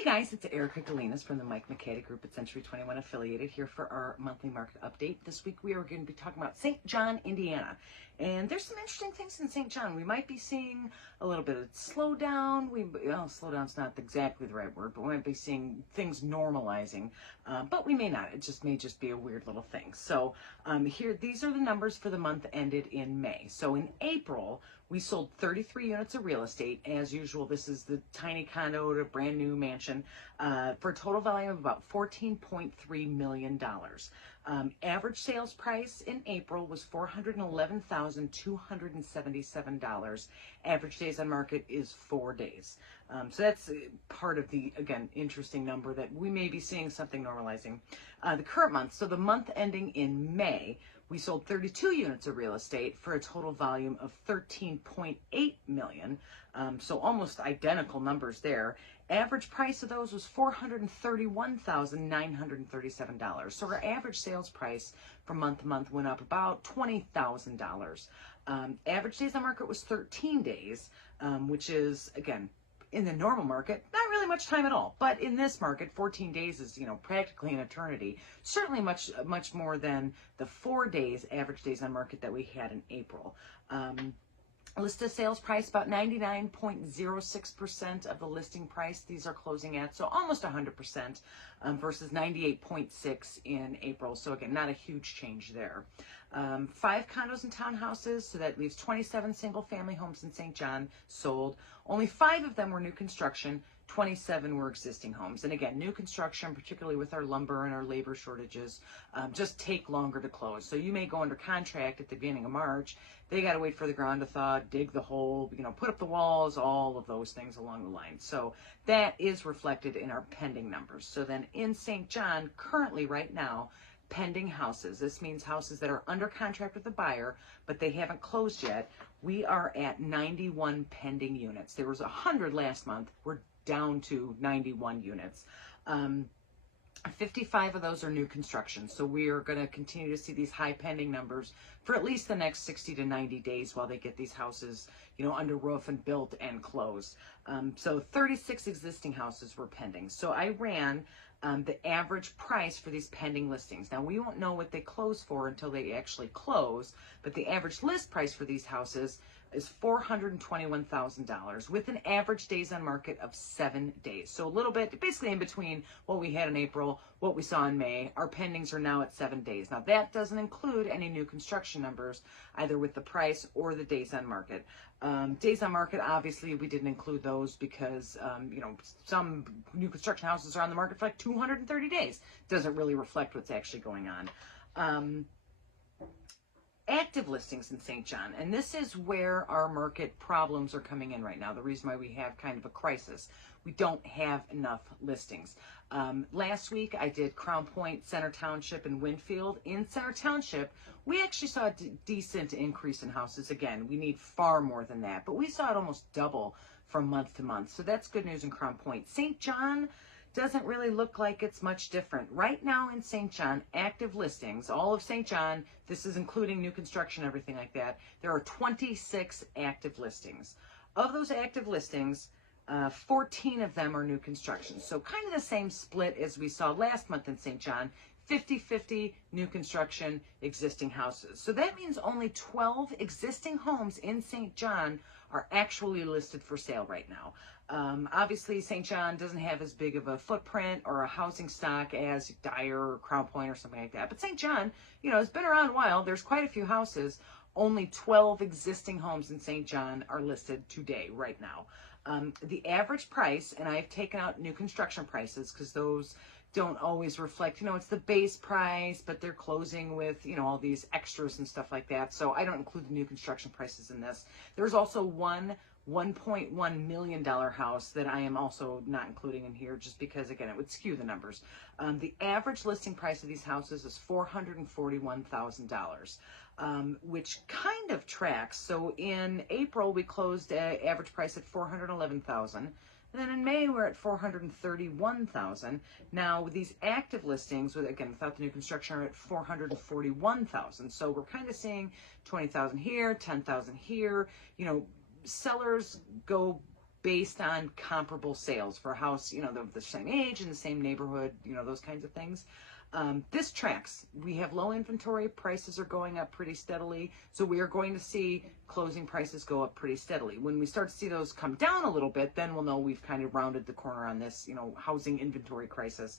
Hey guys, it's Erica Galinas from the Mike Makeda Group at Century 21 Affiliated here for our monthly market update. This week we are going to be talking about St. John, Indiana. And there's some interesting things in St. John. We might be seeing a little bit of slowdown. Slowdown's not exactly the right word, but we might be seeing things normalizing. But we may not. It may just be a weird little thing. So here, these are the numbers for the month ended in May. So in April, we sold 33 units of real estate. As usual, this is the tiny condo to brand new mansion for a total volume of about $14.3 million. Average sales price in April was $411,277. Average days on market is 4 days. So that's part of the, again, interesting number that we may be seeing something normalizing. The current month, so the month ending in May, we sold 32 units of real estate for a total volume of $13.8 million. So almost identical numbers there. Average price of those was $431,937. So our average sales price from month to month went up about $20,000. Average days on market was 13 days, which is, again, in the normal market, not really much time at all. But in this market, 14 days is, practically an eternity. Certainly much more than the 4 days, average days on market that we had in April. Listed sales price, about 99.06% of the listing price. These are closing at, so almost 100% versus 98.6% in April. So again, not a huge change there. 5 condos and townhouses, so that leaves 27 single family homes in St. John sold. Only 5 of them were new construction. 27 were existing homes. And again, new construction, particularly with our lumber and our labor shortages, just take longer to close. So you may go under contract at the beginning of March. They got to wait for the ground to thaw, dig the hole, put up the walls, all of those things along the line. So that is reflected in our pending numbers. So then in St. John, currently right now, pending houses. This means houses that are under contract with the buyer, but they haven't closed yet. We are at 91 pending units. There was 100 last month. We're down to 91 units. 55 of those are new construction. So we are going to continue to see these high pending numbers for at least the next 60 to 90 days while they get these houses, under roof and built and closed. So 36 existing houses were pending. So I ran the average price for these pending listings. Now, we won't know what they close for until they actually close, but the average list price for these houses is $421,000 with an average days on market of 7 days. So a little bit, basically in between what we had in April, what we saw in May. Our pendings are now at 7 days. Now, that doesn't include any new construction numbers, either with the price or the days on market. Days on market, obviously, we didn't include those because, some new construction houses are on the market for like 230 days. Doesn't really reflect what's actually going on. Active listings in St. John, and this is where our market problems are coming in right now. The reason why we have kind of a crisis. We don't have enough listings. Last week I did Crown Point, Center Township, and Winfield. In Center Township, we actually saw a decent increase in houses. Again, we need far more than that, but we saw it almost double from month to month. So that's good news in Crown Point. St. John doesn't really look like it's much different. Right now in St. John, active listings, all of St. John, this is including new construction, everything like that, there are 26 active listings. Of those active listings, 14 of them are new construction. So kind of the same split as we saw last month in St. John, 50-50 new construction, existing houses. So that means only 12 existing homes in St. John are actually listed for sale right now. Obviously, St. John doesn't have as big of a footprint or a housing stock as Dyer or Crown Point or something like that. But St. John, has been around a while. There's quite a few houses. Only 12 existing homes in St. John are listed today, right now. The average price, and I've taken out new construction prices because those don't always reflect, it's the base price, but they're closing with, all these extras and stuff like that. So I don't include the new construction prices in this. There's also one $1.1 million house that I am also not including in here just because, again, it would skew the numbers. The average listing price of these houses is $441,000, which kind of tracks. So in April, we closed an average price at $411,000. And then in May, we're at $431,000. Now, these active listings, again, without the new construction, are at $441,000. So we're kind of seeing $20,000 here, $10,000 here. Sellers go based on comparable sales for a house, the same age in the same neighborhood, those kinds of things. This tracks. We have low inventory. Prices are going up pretty steadily. So we are going to see closing prices go up pretty steadily. When we start to see those come down a little bit, then we'll know we've kind of rounded the corner on this, housing inventory crisis.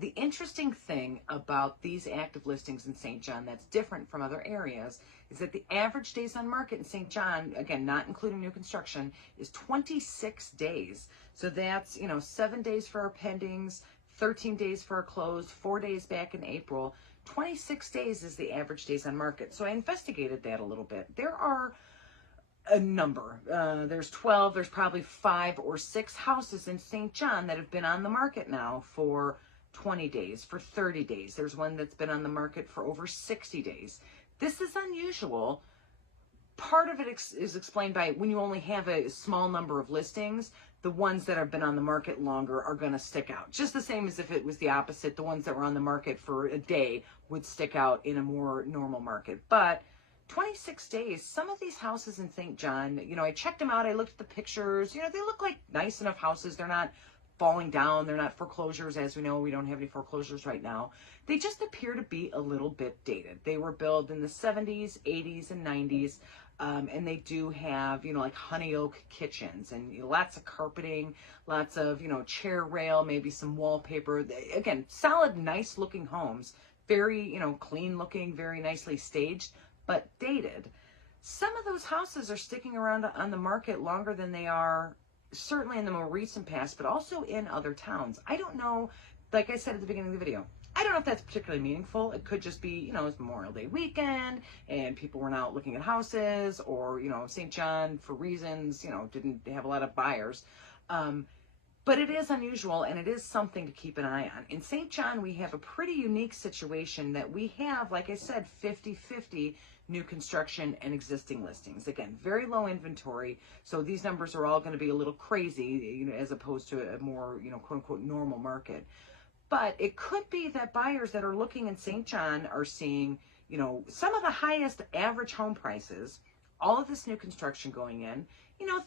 The interesting thing about these active listings in St. John that's different from other areas is that the average days on market in St. John, again, not including new construction, is 26 days. So that's, 7 days for our pendings, 13 days for our closed, 4 days back in April. 26 days is the average days on market. So I investigated that a little bit. There are a number. There's 12, there's probably 5 or 6 houses in St. John that have been on the market now for 20 days, for 30 days. There's one that's been on the market for over 60 days. This is unusual. Part of it is explained by when you only have a small number of listings, the ones that have been on the market longer are going to stick out. Just the same as if it was the opposite. The ones that were on the market for a day would stick out in a more normal market. But 26 days, some of these houses in St. John, I checked them out. I looked at the pictures. They look like nice enough houses. They're not falling down. They're not foreclosures. As we know, we don't have any foreclosures right now. They just appear to be a little bit dated. They were built in the 70s, 80s, and 90s. And they do have, like honey oak kitchens and lots of carpeting, lots of, chair rail, maybe some wallpaper. Again, solid, nice looking homes. Very, clean looking, very nicely staged, but dated. Some of those houses are sticking around on the market longer than they are certainly in the more recent past, but also in other towns. I don't know, like I said at the beginning of the video, I don't know if that's particularly meaningful. It could just be, it's Memorial Day weekend and people were out looking at houses, or, St. John, for reasons, didn't have a lot of buyers. But it is unusual, and it is something to keep an eye on. In St. John, we have a pretty unique situation that we have, like I said, 50-50 new construction and existing listings. Again, very low inventory, so these numbers are all going to be a little crazy, as opposed to a more, quote unquote, normal market. But it could be that buyers that are looking in St. John are seeing, some of the highest average home prices, all of this new construction going in,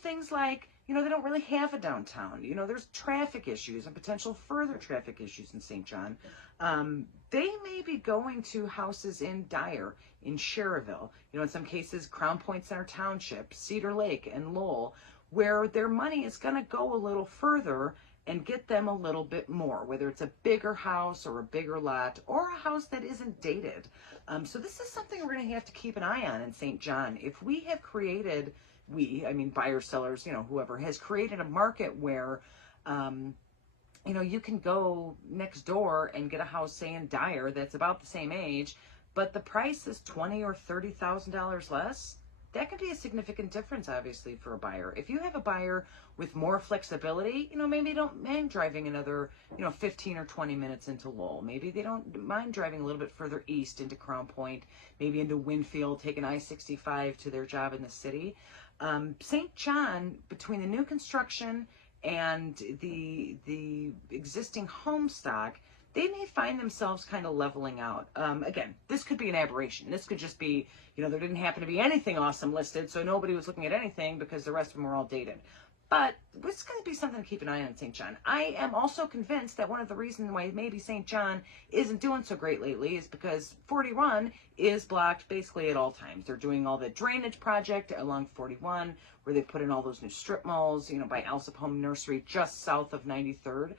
things like, they don't really have a downtown. There's traffic issues and potential further traffic issues in St. John. They may be going to houses in Dyer, in Sherrville, in some cases, Crown Point Center Township, Cedar Lake, and Lowell, where their money is going to go a little further and get them a little bit more, whether it's a bigger house or a bigger lot or a house that isn't dated. So this is something we're going to have to keep an eye on in St. John. If we have created, buyers, sellers, whoever has created a market where, you can go next door and get a house, say in Dyer, that's about the same age, but the price is $20,000 or $30,000 less. That can be a significant difference, obviously, for a buyer. If you have a buyer with more flexibility, maybe they don't mind driving another, 15 or 20 minutes into Lowell. Maybe they don't mind driving a little bit further east into Crown Point, maybe into Winfield, taking I-65 to their job in the city. St. John, between the new construction and the existing home stock, they may find themselves kind of leveling out. Again, this could be an aberration. This could just be, there didn't happen to be anything awesome listed, so nobody was looking at anything because the rest of them were all dated. But it's going to be something to keep an eye on in St. John. I am also convinced that one of the reasons why maybe St. John isn't doing so great lately is because 41 is blocked basically at all times. They're doing all the drainage project along 41, where they put in all those new strip malls, by Alsop Nursery just south of 93rd.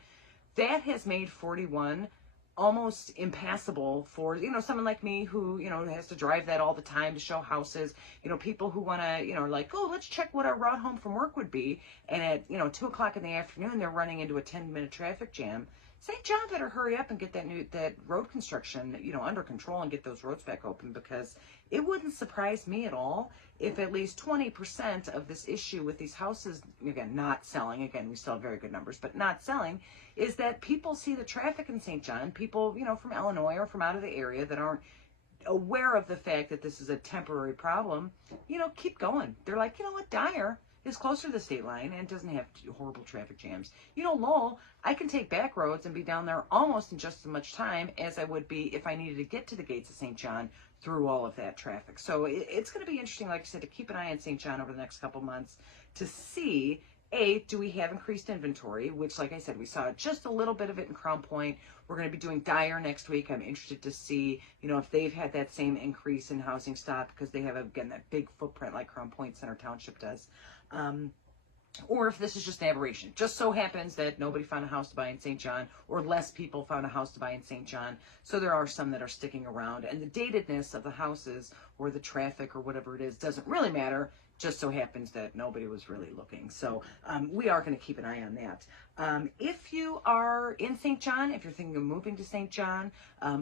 That has made 41 almost impassable for, someone like me who, has to drive that all the time to show houses, people who want to, are like, oh, let's check what our route home from work would be. And at, 2 o'clock in the afternoon, they're running into a 10-minute traffic jam. St. John better hurry up and get that road construction, under control and get those roads back open, because it wouldn't surprise me at all if at least 20% of this issue with these houses, again, not selling, again, we still have very good numbers, but not selling, is that people see the traffic in St. John, people, from Illinois or from out of the area that aren't aware of the fact that this is a temporary problem, keep going. They're like, what, Dyer is closer to the state line and doesn't have horrible traffic jams. Lowell, I can take back roads and be down there almost in just as much time as I would be if I needed to get to the gates of St. John through all of that traffic. So it's going to be interesting, like I said, to keep an eye on St. John over the next couple months to see, A, do we have increased inventory, which, like I said, we saw just a little bit of it in Crown Point. We're going to be doing Dyer next week. I'm interested to see, if they've had that same increase in housing stock, because they have, again, that big footprint like Crown Point Center Township does. Or if this is just an aberration. Just so happens that nobody found a house to buy in St. John, or less people found a house to buy in St. John. So there are some that are sticking around. And the datedness of the houses or the traffic or whatever it is doesn't really matter. Just so happens that nobody was really looking. So we are going to keep an eye on that. If you are in St. John, if you're thinking of moving to St. John,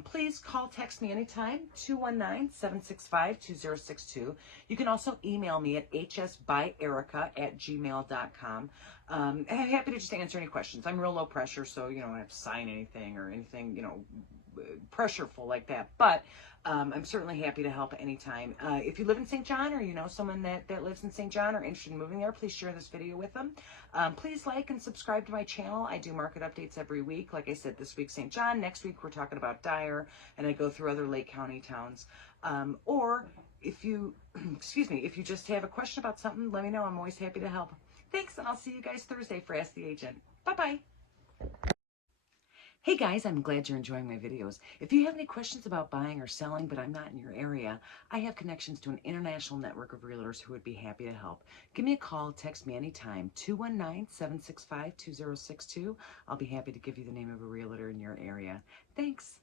please call, text me anytime, 219-765-2062. You can also email me at hsbyerica@gmail.com. I'm happy to just answer any questions. I'm real low pressure, so I don't have to sign anything or anything, pressureful like that. But I'm certainly happy to help anytime. If you live in St. John, or you know someone that lives in St. John or interested in moving there, please share this video with them. Please like and subscribe to my channel. I do market updates every week. Like I said, this week St. John, next week we're talking about Dyer, and I go through other Lake County towns. Or if you, excuse me, if you just have a question about something, let me know. I'm always happy to help. Thanks, and I'll see you guys Thursday for Ask the Agent. Bye-bye. Hey guys, I'm glad you're enjoying my videos. If you have any questions about buying or selling, but I'm not in your area, I have connections to an international network of realtors who would be happy to help. Give me a call, text me anytime, 219-765-2062. I'll be happy to give you the name of a realtor in your area. Thanks.